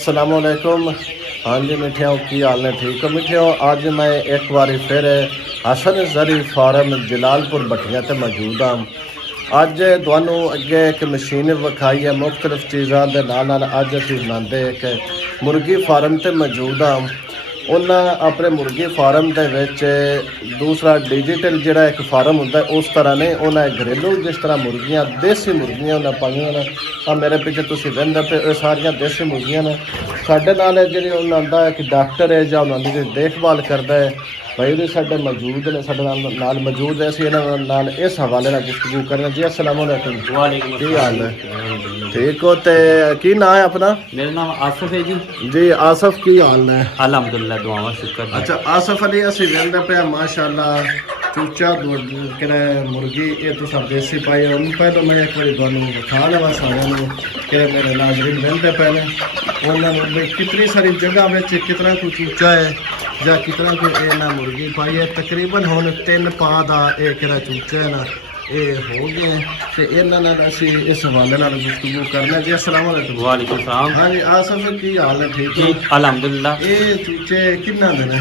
अस्सलामुअलैकुम। हाँ जी मिठियों, की हाल ने? ठीक हो मिठियों? अज मैं एक बार फिर हसन जरी फार्म जलालपुर भट्टियां ते मौजूद हाँ। अज तुहानू अगे एक मशीन विखाई है मुख्तलिफ चीज़ों के नाल अज असीं बनाते एक मुर्गी फार्म ते मौजूद हाँ। उन्हें अपने मुर्गी फार्म के दूसरा डिजिटल जोड़ा एक फार्म होंगे उस तरह नहीं, उन्हें घरेलू जिस तरह मुर्गियाँ देसी मुर्गियाँ उन्हें पाइया ने। मेरे पीछे तुम वेंदे पे ये सारिया देसी मुर्गियाँ ने। साढ़े नाल जी उन्होंने एक डॉक्टर है जो उन्होंने जी देखभाल करता है भाई भी साढ़े मौजूद ने, साढ़े नाल मौजूद है। असीं इन्हां इस हवाले नाल गुफ्तगू करने। जी अस्सलाम वालेकुम। वालेकुम की हाल है? ठीक हो? तो की नाम है अपना? मेरा नाम आसिफ है जी। जी आसिफ, की हाल है? अल्हम्दुलिल्लाह, दुआवां शुक्र। अच्छा आसिफ अली, असीं वेंदे पे माशाअल्लाह चूचा किहड़ा मुर्गी ये तो सब देसी पाई है। पहले मैं एक बार तुहानू विखा लवां सारियां कि मेरे नाज़रीन वेंदे पे ने उन्होंने भी कितनी सारी जगह में कितना कुछ चूचा है या कितना कुछ ये ना मुर्गी पाई है। तकरीबन हुण 3 पा दा ये किहड़ा चूचा है ना ये हो गए तो इन्होंने असीं इस हवाले नाल गुफ्तगू करना। जी अस्सलाम वालेकुम। वालेकुम सलाम। हाँ जी आसिफ, की हाल है? ठीक जी हो? अल्हम्दुलिल्लाह। ये चूचे किन्ना दे ने?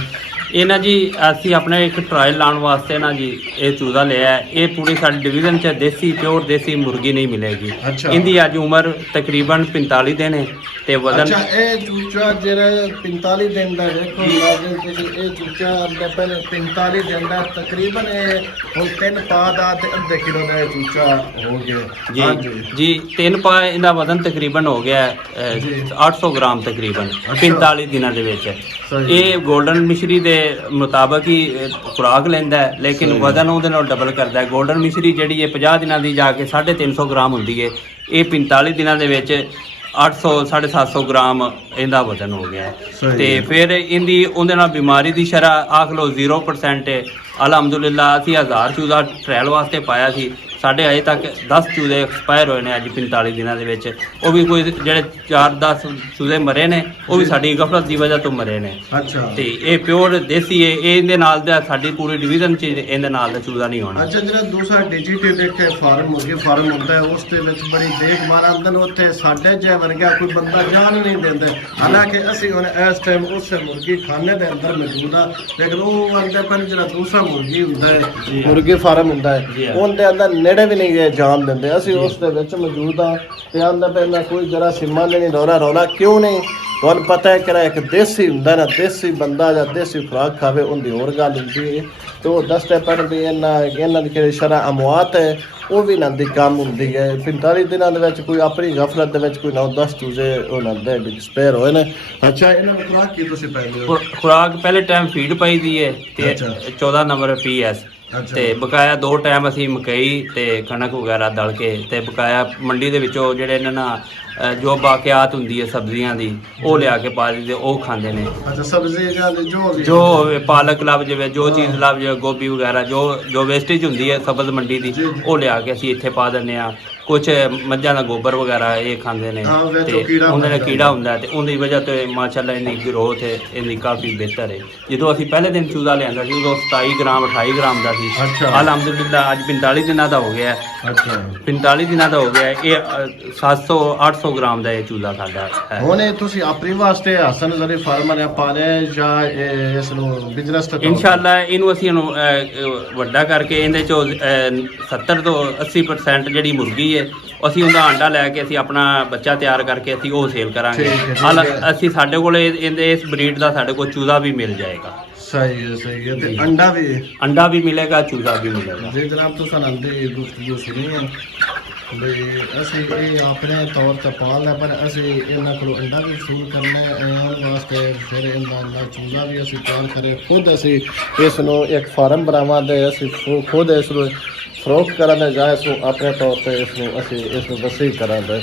ये ना जी असी अपने एक ट्रायल लाने वास्ते ना जी ये चूजा लिया है। ये पूरी सारी डिवीजन च देसी प्योर देसी मुर्गी नहीं मिलेगी। अच्छा। इनकी अज उम्र तकरीबन 45 दिन है ते वजन। अच्छा ये चूचा जेड़ा 45 दिन का देखो लाजम तुसी ये चूचा पहले 45 दिन का तकरीबन ये हुण 3 पा दा ते अद्धे किलो का चूचा हो गया। जी हाँ जी 3 पा इनका वजन तकरीबन हो गया जी। 800 ग्राम तकरीबन अच्छा। 45 दिनों के विच। सही। ये गोल्डन मिश्री के मुताबिक ही खुराक लेंदा है लेकिन सही। वजन ਉਹਦੇ ਨਾਲ डबल करता है। गोल्डन मिश्री ਜਿਹੜੀ ਹੈ 50 ਦਿਨਾਂ ਦੀ ਜਾ ਕੇ 350 ग्राम ਹੁੰਦੀ ਹੈ। ਇਹ 45 ਦਿਨਾਂ ਦੇ ਵਿੱਚ 800 750 ग्राम ਇਹਦਾ ਵਜ਼ਨ ਹੋ ਗਿਆ ਸਹੀ। ਤੇ ਫਿਰ ਇਹਦੀ ਉਹਦੇ ਨਾਲ ਬਿਮਾਰੀ ਦੀ ਸ਼ਰਹ ਆਖ ਲਓ 0% ਹੈ। ਅਲਹਮਦੁਲਿਲਾ ਅਸੀਂ 1000 ਚੂਜ਼ਾ ਟ੍ਰਾਇਲ ਵਾਸਤੇ ਪਾਇਆ ਸੀ। ਸਾਡੇ ਅਜੇ ਤੱਕ 10 ਚੂਜ਼ੇ ਐਕਸਪਾਇਰ ਹੋਏ ਨੇ ਅੱਜ 45 ਦਿਨਾਂ ਦੇ ਵਿੱਚ। ਉਹ ਵੀ ਕੋਈ ਜਿਹੜੇ 4-10 ਚੂਜ਼ੇ ਮਰੇ ਨੇ ਉਹ ਵੀ ਸਾਡੀ ਗਫਲਤ ਦੀ ਵਜ੍ਹਾ ਤੋਂ ਮਰੇ ਨੇ। अच्छा। ਤੇ ਇਹ ਪਿਓਰ ਦੇਸੀ ਹੈ। ਇਹਦੇ ਨਾਲ ਦਾ ਸਾਡੀ ਪੂਰੀ ਡਿਵੀਜ਼ਨ 'ਚ ਇਹਦੇ ਨਾਲ ਦਾ ਚੂਜ਼ਾ ਨਹੀਂ ਹੋਣਾ। अच्छा जो दूसरा डिजिटल एक फार्म मुर्गी फार्म होता है उस बड़ी देखभाल आमदन उत्थे साढ़े जे वर्गा कोई बंदा जान नहीं देंगे। हालांकि असीं हुण इस टाइम उस मुर्गी खाने के अंदर मौजूद हाँ लेकिन वो आंदे पर जो दूसरा मुर्गी होंदा है मुर्गी फार्म होंदा है उनके अंदर नेड़े भी नहीं गए जान देंगे। असीं उस मौजूद हाँ तो आंदा पे ना कोई जरा सिमा नहीं रौला क्यों नहीं। तुहानूं पता है कि एक देसी हुंदा ना देसी बंदा या देसी खुराक खावे उनकी होर गल हुंदी है। तो दसते पर भी इन्हां दी शरह अमवात है वो भी इन्हां दी कम हुंदी है। 45 दिनां दे विच कोई अपनी गफलत दे विच कोई 9-10 चूजे उन्हां दे स्पेयर होए ने। अच्छा इन्हां नूं खुराक की तुसीं पाइंदे हो? खुराक पहले टाइम फीड पाई दी है ते अच्छा। 14 नंबर PS अच्छा। ਤੇ ਬਕਾਇਆ 2 ਟਾਈਮ ਅਸੀਂ ਮਕਈ ਤੇ ਕਣਕ ਵਗੈਰਾ ਦਲ ਕੇ ਤੇ ਬਕਾਇਆ ਮੰਡੀ ਦੇ ਵਿੱਚੋਂ ਜਿਹੜੇ ਇਹਨਾਂ ਨਾਲ ਜੋ ਬਾਕਿਆਤ ਹੁੰਦੀ ਹੈ ਸਬਜ਼ੀਆਂ ਦੀ ਉਹ ਲਿਆ ਕੇ ਪਾ ਦਿੰਦੇ ਉਹ ਖਾਂਦੇ ਨੇ। अच्छा सब्जी ਜੋ ਹੋਵੇ ਪਾਲਕ ਲੱਭ ਜਾਵੇ ਜੋ ਚੀਜ਼ ਲੱਭ ਜਾਵੇ ਗੋਭੀ ਵਗੈਰਾ ਜੋ ਵੇਸਟੇਜ ਹੁੰਦੀ ਹੈ ਸਬਜ਼ ਮੰਡੀ ਦੀ ਉਹ ਲਿਆ ਕੇ ਅਸੀਂ ਇੱਥੇ ਪਾ ਦਿੰਦੇ ਆ। ਕੁਛ ਮੱਝਾਂ ਦਾ ਗੋਬਰ ਵਗੈਰਾ ਇਹ ਖਾਂਦੇ ਨੇ ਤੇ ਉਹਨਾਂ ਦਾ ਕੀੜਾ ਹੁੰਦਾ ਤੇ ਉਹਦੀ ਵਜ੍ਹਾ ਤੋਂ ਮਾਸ਼ਾਅੱਲਾ ਇਹਦੀ ਗਰੋਥ ਇਹਦੀ ਕਾਫੀ ਬਿਹਤਰ ਹੈ। ਜਦੋਂ ਅਸੀਂ ਪਹਿਲੇ ਦਿਨ ਚੂਜ਼ਾ ਲਿਆਂਦਾ ਸੀ ਉਦੋਂ 27 ਗ੍ਰਾਮ 28 ਗ੍ਰਾਮ ਦਾ ਸੀ। अच्छा। ਅਲਹਮਦੁਲਿਲਾ ਅੱਜ 45 ਦਿਨਾਂ ਦਾ ਹੋ ਗਿਆ। अच्छा 45 ਦਿਨਾਂ ਦਾ ਹੋ ਗਿਆ। ਇਹ 700-800 ਗ੍ਰਾਮ ਦਾ ਇਹ ਚੂਜ਼ਾ ਸਾਡਾ ਹੈ। ਹੁਣ ਇਹ ਤੁਸੀਂ ਆਪਣੀ ਵਾਸਤੇ ਹਸਨ ਜ਼ਰੀ ਫਾਰਮ ਨੇ ਪਾਲਿਆ ਜਾਂ ਇਸ ਨੂੰ ਬਿਜ਼ਨਸ ਤੇ ਇਨਸ਼ਾਅੱਲਾ ਇਹਨੂੰ ਅਸੀਂ ਵੱਡਾ ਕਰਕੇ ਇਹਦੇ ਚੋਂ 70 ਤੋਂ 80% ਜਿਹੜੀ ਮੁਰਗੀ ਹੈ ਅਸੀਂ ਉਹਦਾ ਆਂਡਾ ਲੈ ਕੇ ਅਸੀਂ ਆਪਣਾ ਬੱਚਾ ਤਿਆਰ ਕਰਕੇ ਅਸੀਂ ਉਹ ਸੇਲ ਕਰਾਂਗੇ। ਠੀਕ ਹੈ। ਅਸੀਂ ਸਾਡੇ ਕੋਲ ਇਸ ਬਰੀਡ ਦਾ ਸਾਡੇ ਕੋਲ ਚੂਜ਼ਾ ਵੀ ਮਿਲ ਜਾਏਗਾ। ਸਹੀ ਹੈ ਤੇ ਅੰਡਾ ਵੀ अंडा भी मिलेगा चूजा भी मिलेगा। ਜੀ ਜਨਾਬ ਤੁਸੀਂ ਨਾਲ ਦੀ ਗੁਫ਼ਤਗੂ ਸੁਣੀ ਹੈ ਬਈ ਅਸੀਂ ਇਹ ਆਪਣੇ ਤੌਰ ਤੇ ਪਾਲਣਾ ਪਰ ਅਸੀਂ ਇਹਨਾਂ ਕੋਲ ਅੰਡਾ ਵੀ ਵਸੂਲ ਕਰਨਾ ਆਉਣ ਵਾਸਤੇ ਫਿਰ ਇਹਨਾਂ ਦਾ ਚੂਜ਼ਾ ਵੀ ਅਸੀਂ ਤਿਆਰ ਕਰੇ ਖੁਦ ਅਸੀਂ ਇਸ ਨੂੰ ਇੱਕ ਫਾਰਮ ਬਣਾਵਾਂਗੇ। ਅਸੀਂ ਖੁਦ ਇਸ ਨੂੰ ਫਰੋਖਤ ਕਰਾਂਗੇ ਜਾਂ ਇਸ ਨੂੰ ਆਪਣੇ ਤੌਰ ਤੇ ਇਸ ਨੂੰ ਅਸੀਂ ਵਸੀ ਕਰਾਂਗੇ।